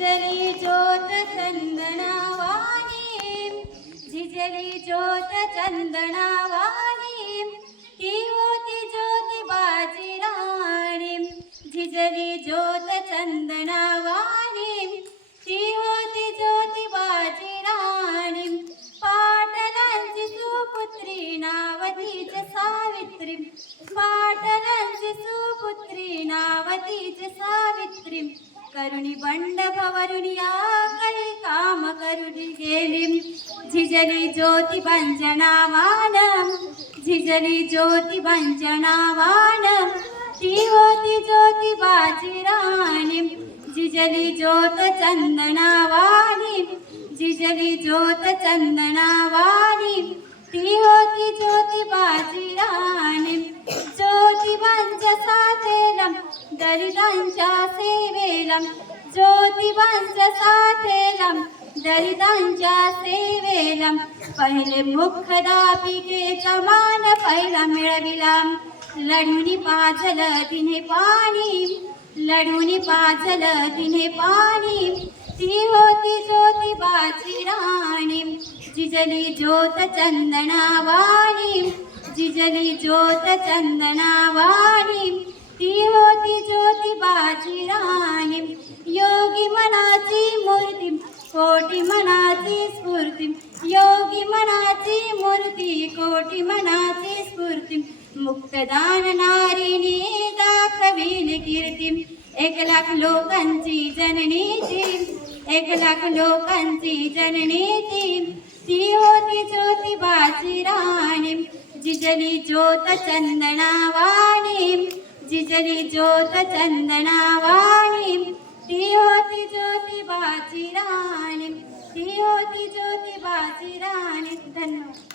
झिजली ज्योत चंदनावानी झिजली ज्योत चंदनावानी ती होती ज्योतिबाची राणी. झिजली ज्योत चंदनावानी ती होती ज्योतिबाची राणी. पाटलांची सुपुत्री नावतीच सावित्री. पाटलांची सुपुत्री नावतीच सावित्री. करुणी बंड भवरुणी करी काम करुणी गेली. झिजली ज्योती भंजनावान झिजली ज्योती भंजनावान ती होती ज्योती बाजीराणी. झिजली ज्योत चंदनावाणी झिजली ज्योत चंदनावाणी ती होती ज्योती बाजीराणी. ज्योती भंजसा दलितांच्या सेवेला. ज्योतिबांच्या साथेला दलितांच्या सेवेला. पहिले मुखदापिकेचा मान पहिला मिळविला. लढुनी पाजल तिने पाणी लढुनी पाजल तिने पाणी. ती होती ज्योतिबाची राणी. जिजली ज्योत चंदनावाणी. जिजली ज्योत चंदनावाणी. ज्योती ज्योती बाजी राणी. योगी मनाची मूर्ती कोटी मनाची स्फूर्ती. योगी मनाची मूर्ती कोटी मनाची स्फूर्ती. मुक्तदान नारीने दाखवीन कीर्ती. एक लाख लोकांची जननी ती एक लाख लोकांची जननी ती ती होती ज्योतिबाची राणी. जिजली ज्योत चंदनावाणी ज्योत चंदनावाणी ती होती ज्योतिबाची राणी ती होती ज्योतिबाची राणी धन्यवाद